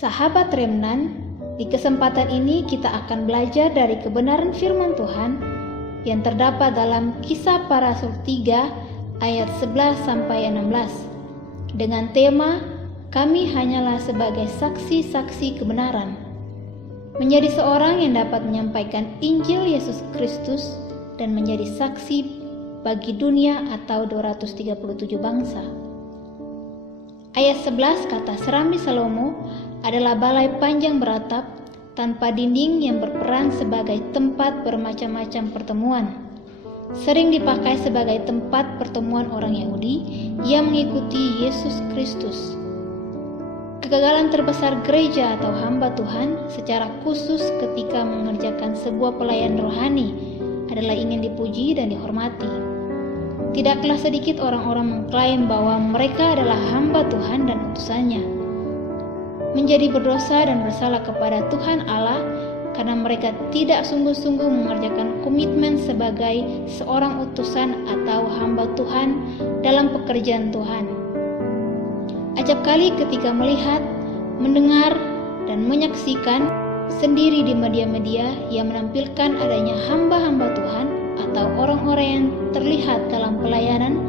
Sahabat Remnan, di kesempatan ini kita akan belajar dari kebenaran firman Tuhan yang terdapat dalam Kisah Para Rasul 3 ayat 11-16 dengan tema Kami hanyalah sebagai saksi-saksi kebenaran. Menjadi seorang yang dapat menyampaikan Injil Yesus Kristus dan menjadi saksi bagi dunia atau 237 bangsa. Ayat 11 kata Serambi Salomo adalah balai panjang beratap tanpa dinding yang berperan sebagai tempat bermacam-macam pertemuan. Sering dipakai sebagai tempat pertemuan orang Yahudi yang mengikuti Yesus Kristus. Kegagalan terbesar gereja atau hamba Tuhan secara khusus ketika mengerjakan sebuah pelayanan rohani adalah ingin dipuji dan dihormati. Tidaklah sedikit orang-orang mengklaim bahwa mereka adalah hamba Tuhan dan utusannya. Menjadi berdosa dan bersalah kepada Tuhan Allah karena mereka tidak sungguh-sungguh mengerjakan komitmen sebagai seorang utusan atau hamba Tuhan dalam pekerjaan Tuhan. Acap kali ketika melihat, mendengar, dan menyaksikan sendiri di media-media yang menampilkan adanya hamba-hamba Tuhan atau orang-orang yang terlihat dalam pelayanan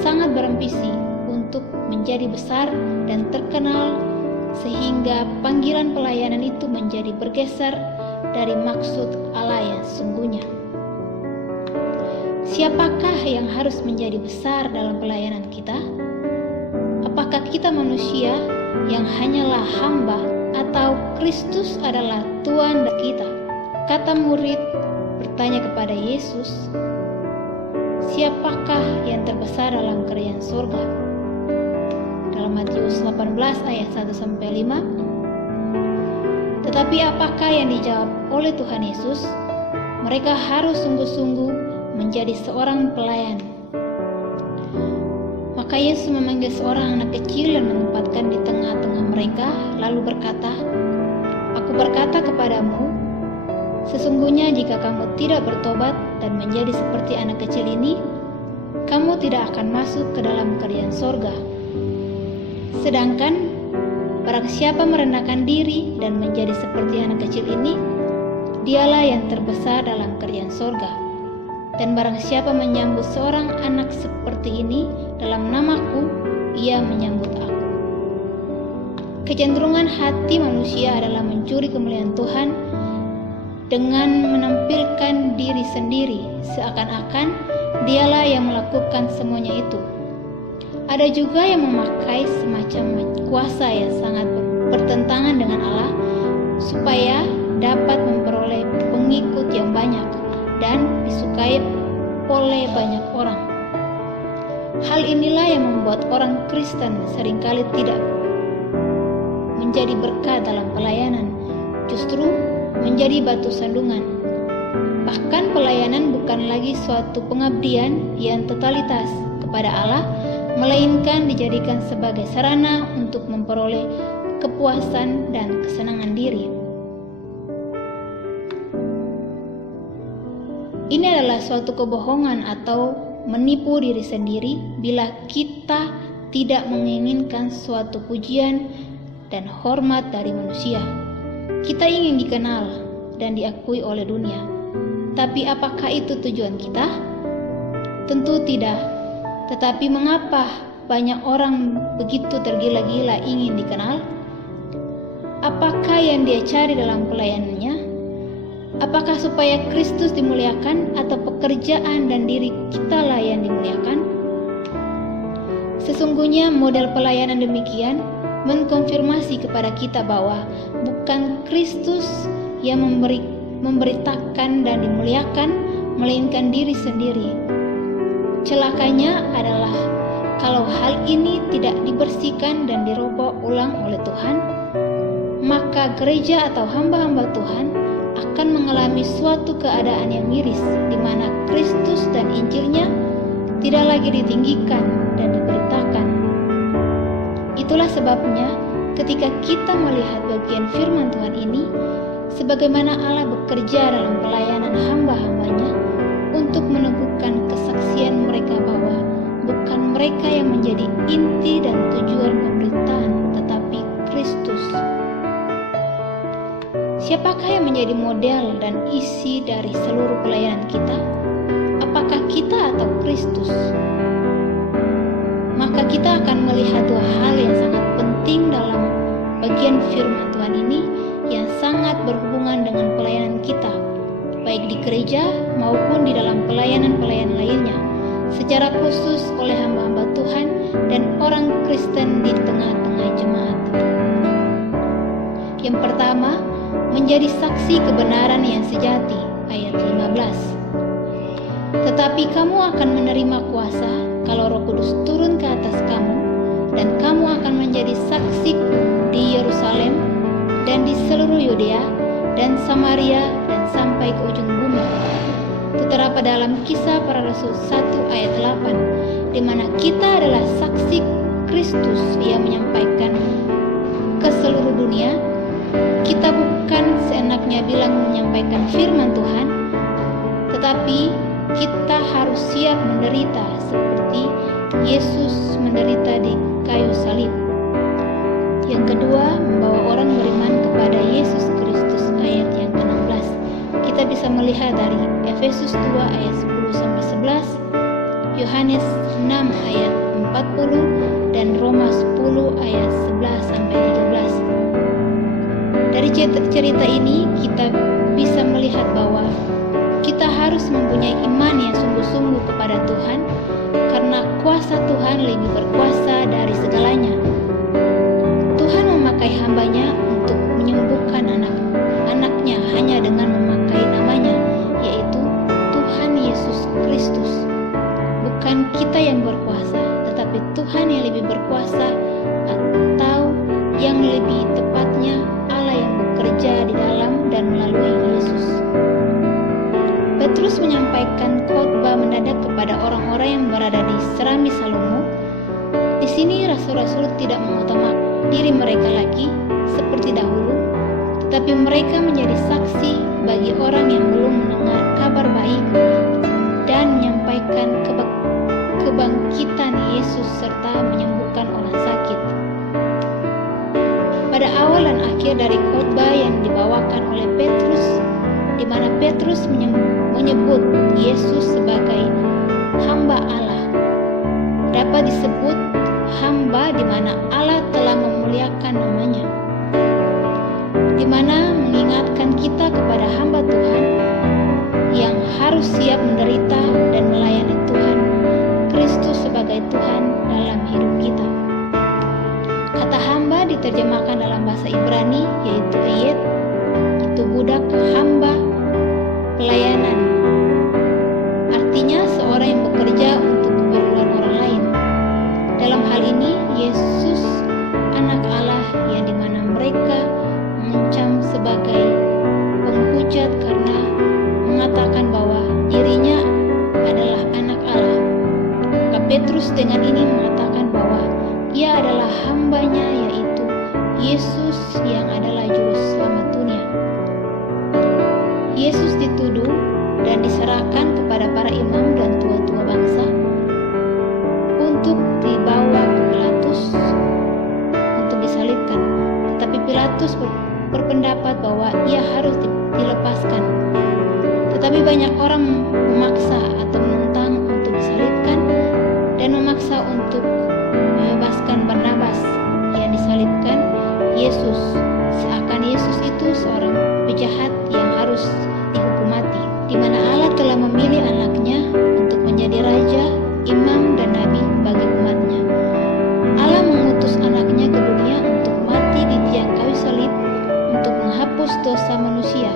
sangat berambisi untuk menjadi besar dan terkenal sehingga panggilan pelayanan itu menjadi bergeser dari maksud Allah yang sesungguhnya. Siapakah yang harus menjadi besar dalam pelayanan kita? Apakah kita manusia yang hanyalah hamba atau Kristus adalah Tuhan kita? Kata murid bertanya kepada Yesus, siapakah yang terbesar dalam kerajaan surga? Dalam Matius 18 ayat 1-5. Tetapi apakah yang dijawab oleh Tuhan Yesus? Mereka harus sungguh-sungguh menjadi seorang pelayan. Maka Yesus memanggil seorang anak kecil dan menempatkan di tengah-tengah mereka, lalu berkata, Aku berkata kepadamu, sesungguhnya jika kamu tidak bertobat dan menjadi seperti anak kecil ini, kamu tidak akan masuk ke dalam kerajaan sorga. Sedangkan barang siapa merendahkan diri dan menjadi seperti anak kecil ini, dialah yang terbesar dalam kerajaan sorga. Dan barang siapa menyambut seorang anak seperti ini dalam namaku, ia menyambut aku. Kecenderungan hati manusia adalah mencuri kemuliaan Tuhan dengan menampilkan diri sendiri, seakan-akan dialah yang melakukan semuanya itu. Ada juga yang memakai semacam kuasa yang sangat bertentangan dengan Allah supaya dapat memperoleh pengikut yang banyak dan disukai oleh banyak orang. Hal inilah yang membuat orang Kristen seringkali tidak menjadi berkat dalam pelayanan, justru menjadi batu sandungan. Bahkan pelayanan bukan lagi suatu pengabdian yang totalitas kepada Allah, melainkan dijadikan sebagai sarana untuk memperoleh kepuasan dan kesenangan diri. Ini adalah suatu kebohongan atau menipu diri sendiri bila kita tidak menginginkan suatu pujian dan hormat dari manusia. Kita ingin dikenal dan diakui oleh dunia. Tapi apakah itu tujuan kita? Tentu tidak. Tetapi mengapa banyak orang begitu tergila-gila ingin dikenal? Apakah yang dia cari dalam pelayanannya? Apakah supaya Kristus dimuliakan atau pekerjaan dan diri kitalah yang dimuliakan? Sesungguhnya model pelayanan demikian mengkonfirmasi kepada kita bahwa bukan Kristus yang memberitakan dan dimuliakan, melainkan diri sendiri. Celakanya adalah kalau hal ini tidak dibersihkan dan dirubah ulang oleh Tuhan, maka gereja atau hamba-hamba Tuhan akan mengalami suatu keadaan yang miris, di mana Kristus dan Injilnya tidak lagi ditinggikan dan diberitakan. Itulah sebabnya ketika kita melihat bagian firman Tuhan ini, sebagaimana Allah bekerja dalam pelayanan hamba-hambanya untuk meneguhkan kesaksian mereka bahwa bukan mereka yang menjadi inti dan tujuan pemberitaan, tetapi Kristus. Siapakah yang menjadi model dan isi dari seluruh pelayanan kita? Apakah kita atau Kristus? Maka kita akan melihat dua hal yang sangat penting dalam bagian firman Tuhan ini yang sangat berhubungan dengan pelayanan kita, baik di gereja maupun di dalam pelayanan-pelayanan lainnya, secara khusus oleh hamba-hamba Tuhan dan orang Kristen di tengah-tengah jemaat. Yang pertama, menjadi saksi kebenaran yang sejati, ayat 15. Tetapi kamu akan menerima kuasa kalau Roh Kudus turun ke atas kamu, dan kamu akan menjadi saksiku di Yerusalem dan di seluruh Yudea dan Samaria dan sampai ke ujung bumi. Itu terdapat dalam Kisah Para Rasul 1 ayat 8, di mana kita adalah saksi Kristus yang menyampaikan ke seluruh dunia. Kita bukan seenaknya bilang menyampaikan firman Tuhan, tetapi kita harus siap menderita seperti Yesus menderita di kayu salib. Yang kedua, membawa orang beriman kepada Yesus Kristus, ayat yang ke-16. Kita bisa melihat dari Efesus 2 ayat 10-11, Yohanes 6 ayat 40, dan Roma 10 ayat 11-13. Dari cerita ini kita bisa melihat bahwa kita harus mempunyai iman yang sungguh-sungguh kepada Tuhan, karena kuasa Tuhan lebih berkuasa dari segalanya. Tuhan memakai hambanya untuk menyembuhkan anak-anaknya hanya dengan memakai namanya, yaitu Tuhan Yesus Kristus. Bukan kita yang berkuasa, tetapi Tuhan yang lebih berkuasa, atau yang lebih tepatnya Allah yang bekerja di dalam dan melalui Yesus. Petrus menyampaikan khotbah mendadak kepada orang-orang yang berada di Serami Salomo. Di sini rasul-rasul tidak mengutamakan diri mereka lagi seperti dahulu, tetapi mereka menjadi saksi bagi orang yang belum mendengar kabar baik dan menyampaikan kebangkitan Yesus serta menyembuhkan orang sakit. Pada awal dan akhir dari khotbah yang dibawakan oleh Petrus, di mana Petrus menyebut Yesus sebagai hamba Allah, dapat disebut hamba di mana Allah telah memuliakan namanya, di mana mengingatkan kita kepada hamba Tuhan yang harus siap menderita dan melayani Tuhan Kristus sebagai Tuhan dalam hidup kita. Kata hamba diterjemahkan dalam bahasa Ibrani yaitu ayet, itu budak hamba pelayanan. Artinya seorang yang bekerja untuk keperluan orang lain. Dalam hal ini Yesus anak Allah yang dimana mereka mencam sebagai penghujat karena mengatakan bahwa dirinya adalah anak Allah. Maka Petrus dengan ini mengatakan bahwa ia adalah hambanya, yaitu Yesus yang adalah juru selamat dunia. Yesus dituduh dan diserahkan kepada para imam dan tua-tua bangsa untuk dibawa ke Pilatus untuk disalibkan. Tetapi Pilatus berpendapat bahwa ia harus dilepaskan. Tetapi banyak orang memaksa atau menentang untuk disalibkan dan memaksa untuk membebaskan Barnabas yang disalibkan Yesus, seakan Yesus itu seorang penjahat yang harus dihukum mati, di mana Allah telah memilih anaknya untuk menjadi raja, imam, dan nabi bagi umatnya. Allah mengutus anaknya ke dunia untuk mati di tiang kayu salib untuk menghapus dosa manusia.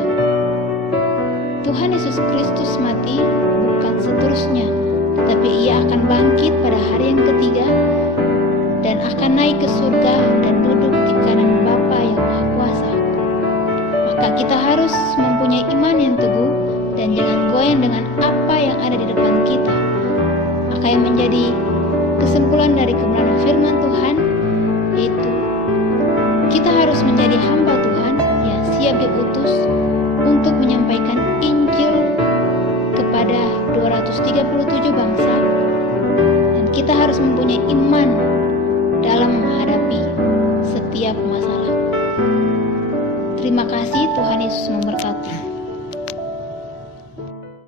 Tuhan Yesus Kristus mati bukan seterusnya, tetapi ia akan bangkit pada hari yang ketiga dan akan naik ke surga dan duduk di kanan Bapa yang Maha Kuasa. Maka kita harus mempunyai iman yang teguh dan jangan goyang dengan apa yang ada di depan kita. Maka yang menjadi kesimpulan dari kebenaran firman Tuhan yaitu kita harus menjadi hamba Tuhan yang siap diutus untuk menyampaikan Injil kepada 237 bangsa, dan kita harus mempunyai iman dalam menghadapi setiap masalah. Terima kasih, Tuhan Yesus memberkati.